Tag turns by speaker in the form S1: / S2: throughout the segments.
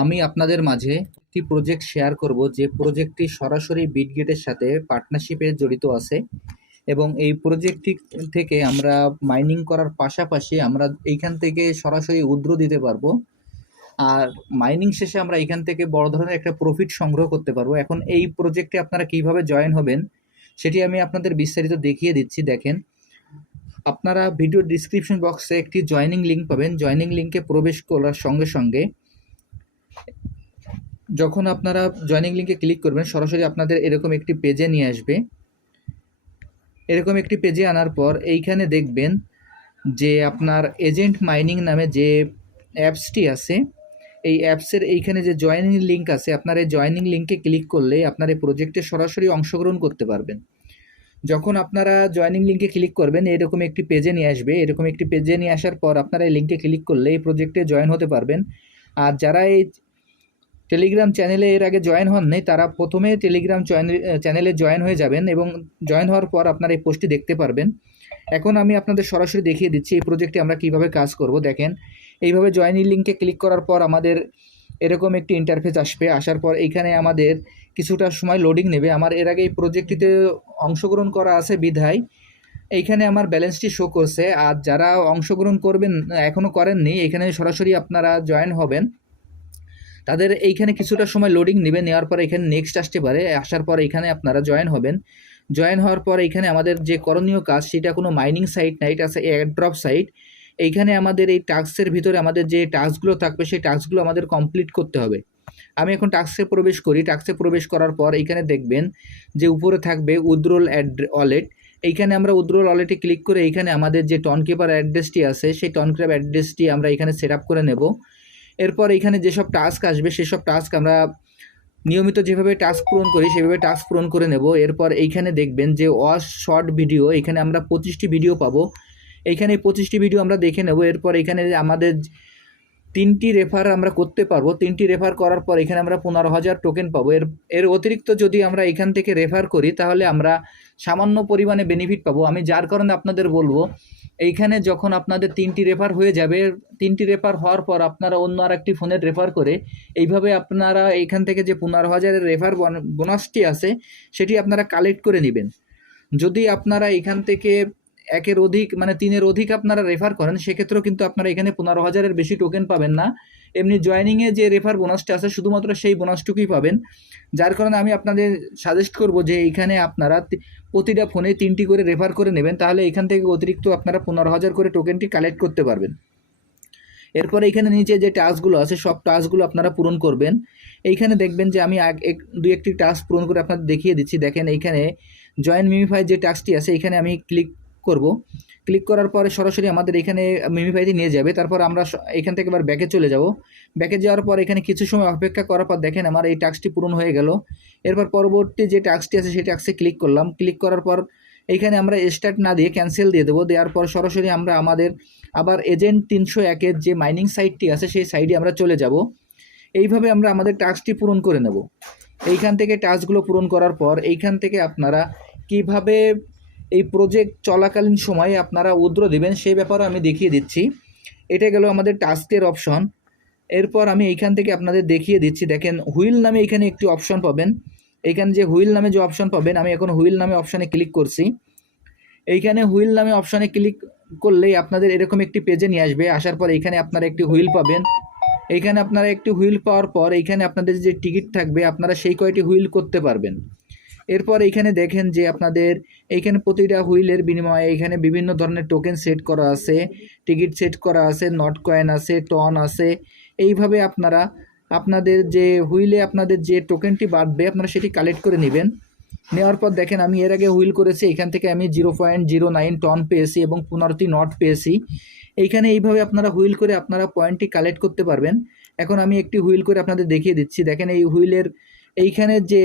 S1: আমি আপনাদের মাঝে একটি প্রজেক্ট শেয়ার করব, যে প্রজেক্টটি সরাসরি বিটগেটের সাথে পার্টনারশিপে জড়িত আছে এবং এই প্রজেক্টটি থেকে আমরা মাইনিং করার পাশাপাশি আমরা এইখান থেকে সরাসরি উদ্র দিতে পারব। আর মাইনিং শেষে আমরা এখান থেকে বড় ধরনের একটা প্রফিট সংগ্রহ করতে পারব। এখন এই প্রজেক্টে আপনারা কীভাবে জয়েন হবেন, সেটি আমি আপনাদের বিস্তারিত দেখিয়ে দিচ্ছি। দেখেন, আপনারা ভিডিও ডিসক্রিপশন বক্সে একটি জয়েনিং লিঙ্ক পাবেন। জয়েনিং লিঙ্কে প্রবেশ করার সঙ্গে সঙ্গে যখন আপনারা জয়েনিং লিঙ্কে ক্লিক করবেন, সরাসরি আপনাদের এরকম একটি পেজে নিয়ে আসবে। এরকম একটি পেজে আনার পর এইখানে দেখবেন যে আপনার এজেন্ট মাইনিং নামে যে অ্যাপসটি আছে, এই অ্যাপসের এইখানে যে জয়েনিং লিঙ্ক আছে, আপনার এই জয়েনিং লিঙ্কে ক্লিক করলে আপনার এই প্রজেক্টে সরাসরি অংশগ্রহণ করতে পারবেন। যখন আপনারা জয়েনিং লিঙ্কে ক্লিক করবেন, এরকম একটি পেজে নিয়ে আসবে। এরকম একটি পেজে নিয়ে আসার পর আপনারা এই লিঙ্কে ক্লিক করলে এই প্রজেক্টে জয়েন হতে পারবেন। আর যারা এই টেলিগ্রাম চ্যানেলে এর আগে জয়েন হননি, তারা প্রথমে টেলিগ্রাম চ্যানেলে জয়েন হয়ে যাবেন এবং জয়েন হওয়ার পর আপনারা এই পোস্টটি দেখতে পারবেন। এখন আমি আপনাদের সরাসরি দেখিয়ে দিচ্ছি এই প্রজেক্টে আমরা কীভাবে কাজ করব। দেখেন, এইভাবে জয়েনিং লিঙ্কে ক্লিক করার পর আমাদের এরকম একটি ইন্টারফেস আসবে। আসার পর এইখানে আমাদের কিছুটা সময় লোডিং নেবে। আমার এর আগে এই প্রজেক্টটিতে অংশগ্রহণ করা আছে বিধায়। এইখানে আমার ব্যালেন্সটি শো করছে। আর যারা অংশগ্রহণ করবেন এখনও করেননি, এখানে সরাসরি আপনারা জয়েন হবেন। তাদের এইখানে কিছুটা সময় লোডিং নেবে নেওয়ার পর এখানে নেক্সট আসতে পারে আসার পর এখানে আপনারা জয়েন হবেন। জয়েন হওয়ার পর এখানে আমাদের যে করণীয় কাজ সেটা কোনো মাইনিং সাইট না এটা আছে এয়ারড্রপ সাইট এইখানে আমাদের এই টাস্কের ভিতরে আমাদের যে টাস্কগুলো থাকবে সেই টাস্কগুলো আমাদের কমপ্লিট করতে হবে। আমি এখন টাস্কে প্রবেশ করি টাস্কে প্রবেশ করার পর এইখানে দেখবেন যে উপরে থাকবে উদ্রোল অ্যাড ওয়ালেট এইখানে আমরা উদ্রোল ওয়ালেটে ক্লিক করে এইখানে আমাদের যে টনকিপার অ্যাড্রেসটি আছে সেই টনকিপার অ্যাড্রেসটি আমরা এখানে সেট আপ করে নেব। এরপর এখানে যেসব টাস্ক আসবে, সেসব টাস্ক আমরা নিয়মিত যেভাবে টাস্ক পূরণ করি, সেভাবে টাস্ক পূরণ করে নেব। এরপর এইখানে দেখবেন যে ওয়াশ শর্ট ভিডিও এখানে আমরা পঁচিশটি ভিডিও পাবো। এইখানে পঁচিশটি ভিডিও আমরা দেখে নেব। এরপর এখানে আমাদের তিনটি রেফার আমরা করতে পারব। তিনটি রেফার করার পর এখানে আমরা পনেরো হাজার টোকেন পাবো। এর এর অতিরিক্ত যদি আমরা এখান থেকে রেফার করি, তাহলে আমরা সামান্য পরিমাণে বেনিফিট পাবো। আমি যার কারণে আপনাদের বলব এইখানে যখন আপনাদের তিনটি রেফার হয়ে যাবে, তিনটি রেফার হওয়ার পর আপনারা অন্য আর একটি ফোনের রেফার করে, এইভাবে আপনারা এইখান থেকে যে পনেরো হাজারের রেফার বোনাসটি আছে, সেটি আপনারা কালেক্ট করে নেবেন। যদি আপনারা এখান থেকে একের অধিক মানে তিনের অধিক আপনারা রেফার করেন, সেক্ষেত্রেও কিন্তু আপনারা এখানে পনেরো হাজারের বেশি টোকেন পাবেন না। এমনি জয়নিংয়ে যে রেফার বোনাসটা আছে, শুধুমাত্র সেই বোনাসটুকুই পাবেন। যার কারণে আমি আপনাদের সাজেস্ট করব যে এইখানে আপনারা প্রতিটা ফোনে তিনটি করে রেফার করে নেবেন, তাহলে এখান থেকে অতিরিক্ত আপনারা পনেরো হাজার করে টোকেনটি কালেক্ট করতে পারবেন। এরপরে এখানে নিচে যে টাস্কগুলো আছে, সব টাস্কগুলো আপনারা পূরণ করবেন। এইখানে দেখবেন যে আমি এক, দুই, একটি টাস্ক পূরণ করে আপনাদের দেখিয়ে দিচ্ছি। দেখেন এইখানে জয়েন্ট মিমিফাই যে টাস্কটি আছে এখানে আমি ক্লিক করব। ক্লিক করার পরে সরাসরি আমাদের এখানে মিমিফাইতে নিয়ে যাবে। তারপর আমরা এখান থেকে আবার ব্যাকে চলে যাব। ব্যাকে যাওয়ার পর এখানে কিছু সময় অপেক্ষা করার পর দেখেন আমার এই টাস্কটি পূরণ হয়ে গেল। এরপর পরবর্তী যে টাস্কটি আছে সেই টাস্কে ক্লিক করলাম। ক্লিক করার পর এইখানে আমরা স্টার্ট না দিয়ে ক্যান্সেল দিয়ে দেবো। দেওয়ার পর সরাসরি আমরা আমাদের আবার এজেন্ট তিনশো একের যে মাইনিং সাইটটি আছে সেই সাইডে আমরা চলে যাব। এইভাবে আমরা আমাদের টাস্কটি পূরণ করে নেব। এইখান থেকে টাস্কগুলো পূরণ করার পর এইখান থেকে আপনারা কীভাবে এই প্রজেক্ট চলাকালীন সময়ে আপনারা উদ্র দেবেন, সেই ব্যাপারে আমি দেখিয়ে দিচ্ছি। এটা গেল আমাদের টাস্কের অপশন এরপর আমি এইখান থেকে আপনাদের দেখিয়ে দিচ্ছি। দেখেন হুইল নামে এখানে একটি অপশন পাবেন। এইখানে যে হুইল নামে যে অপশন পাবেন, আমি এখন হুইল নামে অপশানে ক্লিক করছি। এইখানে হুইল নামে অপশানে ক্লিক করলেই আপনাদের এরকম একটি পেজে নিয়ে আসবে। আসার পর এইখানে আপনারা একটি হুইল পাবেন। এইখানে আপনারা একটি হুইল পাওয়ার পর এইখানে আপনাদের যে টিকিট থাকবে, আপনারা সেই কয়টি হুইল করতে পারবেন। এরপর এইখানে দেখেন যে আপনাদের এইখানে প্রতিটা হুইলের বিনিময়ে এইখানে বিভিন্ন ধরনের টোকেন সেট করা আছে টিকিট সেট করা আছে নট কয়েন আছে টন আছে। এইভাবে আপনারা, আপনাদের যে হুইলে আপনাদের যে টোকেনটি বাড়বে, আপনারা সেটি কালেক্ট করে নেবেন। নেওয়ার পর দেখেন আমি এর আগে হুইল করেছি, এখান থেকে আমি zero point zero nine TON পেয়েছি এবং পনেরোটি নট পেয়েছি। এইখানে এইভাবে আপনারা হুইল করে আপনারা পয়েন্টটি কালেক্ট করতে পারবেন। এখন আমি একটি হুইল করে আপনাদের দেখিয়ে দিচ্ছি। দেখেন এই হুইলের, এইখানে যে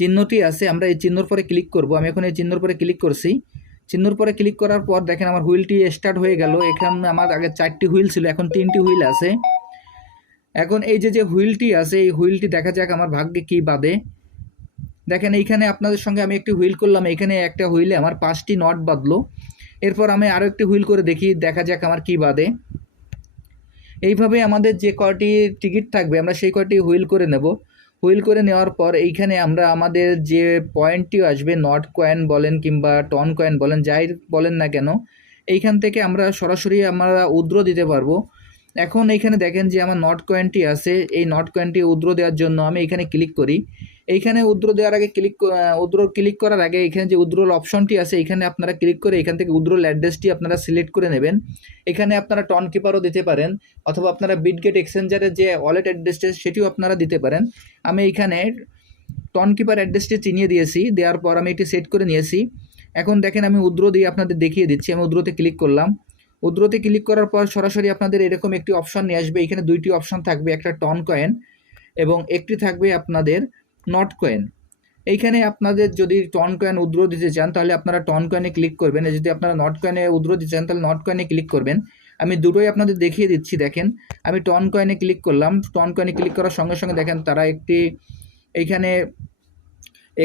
S1: চিহ্নটি আছে, আমরা এই চিহ্নর পরে ক্লিক করব। আমি এখন এই চিহ্নর পরে ক্লিক করছি। চিহ্নর পরে ক্লিক করার পর দেখেন আমার হুইলটি স্টার্ট হয়ে গেল। এখানে আমার আগে চারটি হুইল ছিল, এখন তিনটি হুইল আছে। এখন এই যে যে হুইলটি আছে, এই হুইলটি দেখা যাক আমার ভাগ্যে কি বাদে দেখেন এইখানে আপনাদের সঙ্গে আমি একটি হুইল করলাম, এখানে একটা হুইলে আমার পাঁচটি নট বাঁধলো। এরপর আমি আরও একটি হুইল করে দেখি, দেখা যাক আমার কি বাদে এইভাবে আমাদের যে কয়টি টিকিট থাকবে, আমরা সেই কয়টি হুইল করে নেব। হুইল করে নেওয়ার পর এইখানে আমরা আমাদের যে পয়েন্টটি আসবে নট কয়েন বলেন কিংবা টন কয়েন বলেন, যাই বলেন না কেন, এইখান থেকে আমরা সরাসরি আমরা উদ্র দিতে পারব। এখন এইখানে দেখেন যে আমার নট কয়েনটি আছে, এই নট কয়েনটি উদ্র দেওয়ার জন্য আমি এখানে ক্লিক করি। এইখানে উদ্র দেওয়ার আগে ক্লিক উদ্র ক্লিক করার আগে এখানে যে উদ্রল অপশনটি আছে, এখানে আপনারা ক্লিক করে এখান থেকে উদ্রল অ্যাড্রেসটি আপনারা সিলেক্ট করে নেবেন। এখানে আপনারা টন কিপারও দিতে পারেন, অথবা আপনারা বিটগেট এক্সচেঞ্জারের যে ওয়ালেট অ্যাড্রেসটি সেটিও আপনারা দিতে পারেন। আমি এইখানে টন কিপার অ্যাড্রেসটি চিনিয়ে দিয়েছি, দেওয়ার পর আমি এটি সেট করে নিয়েছি। এখন দেখেন আমি উদ্র দিয়ে আপনাদের দেখিয়ে দিচ্ছি, আমি উদ্রতে ক্লিক করলাম। উদ্রতে ক্লিক করার পর সরাসরি আপনাদের এরকম একটি অপশন নিয়ে আসবে, এখানে দুইটি অপশন থাকবে, একটা টন কয়েন এবং একটি থাকবে আপনাদের নট কয়েন। এইখানে আপনাদের যদি টন কয়েন উদ্র দিতে চান, তাহলে আপনারা টন কয়েনে ক্লিক করবেন। যদি আপনারা নট কয়েনে উদ্র দিতে চান, তাহলে নট কয়েনে ক্লিক করবেন। আমি দুটোই আপনাদের দেখিয়ে দিচ্ছি, দেখেন। আমি টন কয়েনে ক্লিক করলাম। টন কয়েনে ক্লিক করার সঙ্গে সঙ্গে দেখেন তারা একটি, এইখানে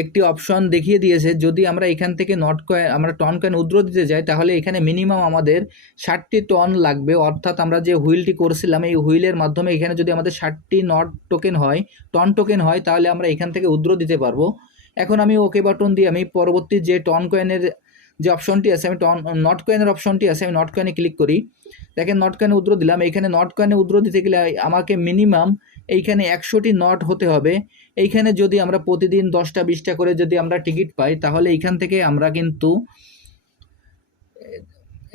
S1: একটি অপশন দেখিয়ে দিয়েছে, যদি আমরা এখান থেকে নট কয়েন আমরা টন কয়েন উদ্র দিতে যাই, তাহলে এখানে মিনিমাম আমাদের ষাটটি টন লাগবে। অর্থাৎ আমরা যে হুইলটি করছিলাম, এই হুইলের মাধ্যমে এখানে যদি আমাদের ষাটটি নট টোকেন হয়, টন টোকেন হয়, তাহলে আমরা এখান থেকে উদ্র দিতে পারব। এখন আমি ওকে বাটন দিয়ে আমি পরবর্তী যে টন কয়েনের যে অপশনটি আছে, আমি টন নট কয়েনের অপশনটি আছে, আমি নট কয়েনে ক্লিক করি। দেখেন নট কয়েনে উদ্র দিলাম। এইখানে নট কয়েনে উদ্র দিতে গেলে আমাকে মিনিমাম এইখানে একশোটি নট হতে হবে। এইখানে যদি আমরা প্রতিদিন দশটা, বিশটা করে যদি আমরা টিকিট পাই, তাহলে এইখান থেকে আমরা কিন্তু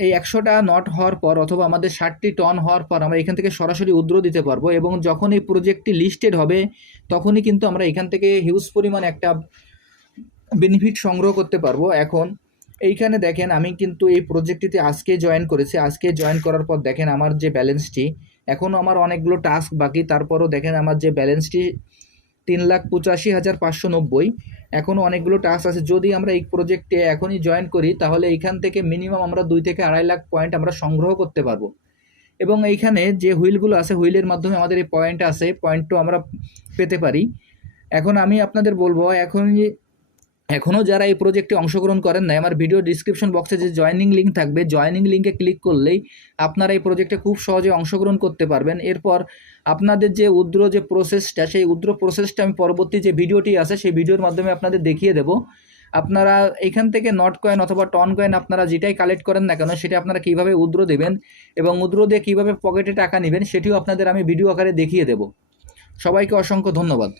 S1: এই একশোটা নট হওয়ার পর অথবা আমাদের ষাটটি টন হওয়ার পর আমরা এখান থেকে সরাসরি উদ্র দিতে পারব এবং যখন এই প্রজেক্টটি লিস্টেড হবে, তখনই কিন্তু আমরা এখান থেকে হিউজ পরিমাণ একটা বেনিফিট সংগ্রহ করতে পারব। এখন এইখানে দেখেন, আমি কিন্তু এই প্রজেক্টটিতে আজকে জয়েন করেছি। আজকে জয়েন করার পর দেখেন, আমার যে ব্যালেন্সটি এখনও আমার অনেকগুলো টাস্ক বাকি, তারপরও দেখেন আমার যে ব্যালেন্সটি তিন লাখ পঁচাশি হাজার পাঁচশো নব্বই এখনও অনেকগুলো টাস্ক আছে। যদি আমরা এই প্রজেক্টে এখনই জয়েন করি, তাহলে এইখান থেকে মিনিমাম আমরা দুই থেকে আড়াই লাখ পয়েন্ট আমরা সংগ্রহ করতে পারব। এবং এইখানে যে হুইলগুলো আছে হুইলের মাধ্যমে আমাদের এই পয়েন্ট আছে পয়েন্টও আমরা পেতে পারি। এখন আমি আপনাদের বলব এখন এখনও যারা এই প্রজেক্টে অংশগ্রহণ করেন নাই, আমার ভিডিও ডিসক্রিপশন বক্সে যে জয়েনিং লিঙ্ক থাকবে জয়েনিং লিঙ্কে ক্লিক করলেই আপনারা এই প্রজেক্টে খুব সহজে অংশগ্রহণ করতে পারবেন। এরপর আপনাদের যে উদ্র যে প্রসেসটা সেই উদ্র প্রসেসটা আমি পরবর্তী যে ভিডিওটি আছে, সেই ভিডিওর মাধ্যমে আপনাদের দেখিয়ে দেবো। আপনারা এখান থেকে নট কয়েন অথবা টন কয়েন আপনারা যেটাই কালেক্ট করেন না কেন, সেটা আপনারা কীভাবে উদ্র দেবেন এবং উদ্র দিয়ে কীভাবে পকেটে টাকা নেবেন, সেটিও আপনাদের আমি ভিডিও আকারে দেখিয়ে দেবো। সবাইকে অসংখ্য ধন্যবাদ।